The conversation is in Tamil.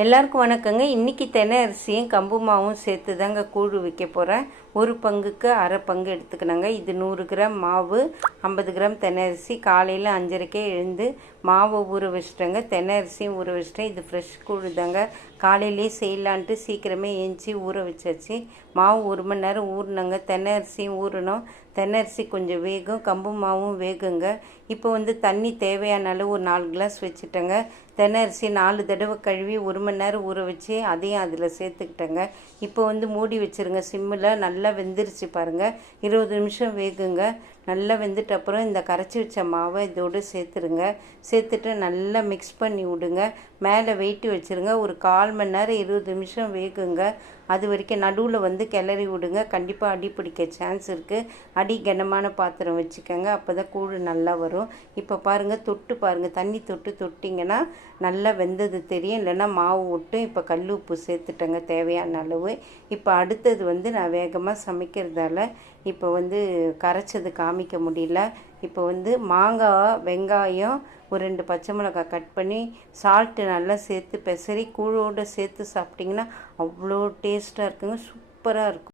எல்லாருக்கும் வணக்கங்க. இன்றைக்கி தென்னை அரிசியும் கம்பு மாவும் சேர்த்து தாங்க கூழ் வைக்க போகிறேன் ஒரு பங்குக்கு அரை பங்கு எடுத்துக்கணுங்க. இது நூறு கிராம் மாவு ஐம்பது கிராம் தென்னை அரிசி காலையில் அஞ்சரைக்கே எழுந்து மாவை ஊற வச்சிட்டேங்க. தென்னை அரிசியும் ஊற வச்சிட்டேன். இது ஃப்ரெஷ் கூழ் தாங்க. காலையிலே செய்யலான்ட்டு சீக்கிரமே ஏஞ்சி ஊற வச்சாச்சு. மாவு ஒரு மணி நேரம் ஊறினாங்க தென்னை அரிசியும் ஊறணும். தென்னரிசி கொஞ்சம் வேகும் கம்பு மாவும் வேகுங்க. இப்போ வந்து தண்ணி தேவையான அளவு ஒரு நாலு கிளாஸ் வச்சுட்டேங்க. தென்னரிசி நாலு தடவை கழுவி ஒரு மணி நேரம் ஊற வச்சு அதையும் அதில் சேர்த்துக்கிட்டேங்க. இப்போ வந்து மூடி வச்சுருங்க. சிம்மில் நல்லா வெந்துருச்சு பாருங்கள் இருபது நிமிஷம் வேகுங்க. நல்லா வெந்துட்ட அப்புறம் இந்த கரைச்சி வச்ச மாவை இதோடு சேர்த்துருங்க. சேர்த்துட்டு நல்லா மிக்ஸ் பண்ணி விடுங்க. மேலே வெயிட்டு வச்சுருங்க. ஒரு கால் மணி நேரம் இருபது நிமிஷம் வேகுங்க. அது வரைக்கும் நடுவில் வந்து கிளறி விடுங்க. கண்டிப்பாக அடி பிடிக்க சான்ஸ் இருக்குது அடி கனமான பாத்திரம் வச்சுக்கோங்க. அப்போ தான் கூழ் நல்லா வரும். இப்போ பாருங்கள் தொட்டு பாருங்கள் தண்ணி தொட்டு தொட்டிங்கன்னா நல்லா வெந்தது தெரியும். இல்லைன்னா மாவு விட்டு இப்போ கல் உப்பு சேர்த்துட்டேங்க தேவையான அளவு. இப்போ அடுத்தது வந்து நான் வேகமாக சமைக்கிறதால இப்போ வந்து கரைச்சது காமிக்க முடியல. இப்போ வந்து மாங்காய் வெங்காயம் ஒரு ரெண்டு பச்சை மிளகாய் கட் பண்ணி சால்ட்டு நல்லா சேர்த்து பெசரி கூழோடு சேர்த்து சாப்பிட்டிங்கன்னா அவ்வளோ டேஸ்ட்டாக இருக்குங்க. சூப்பராக இருக்கும்.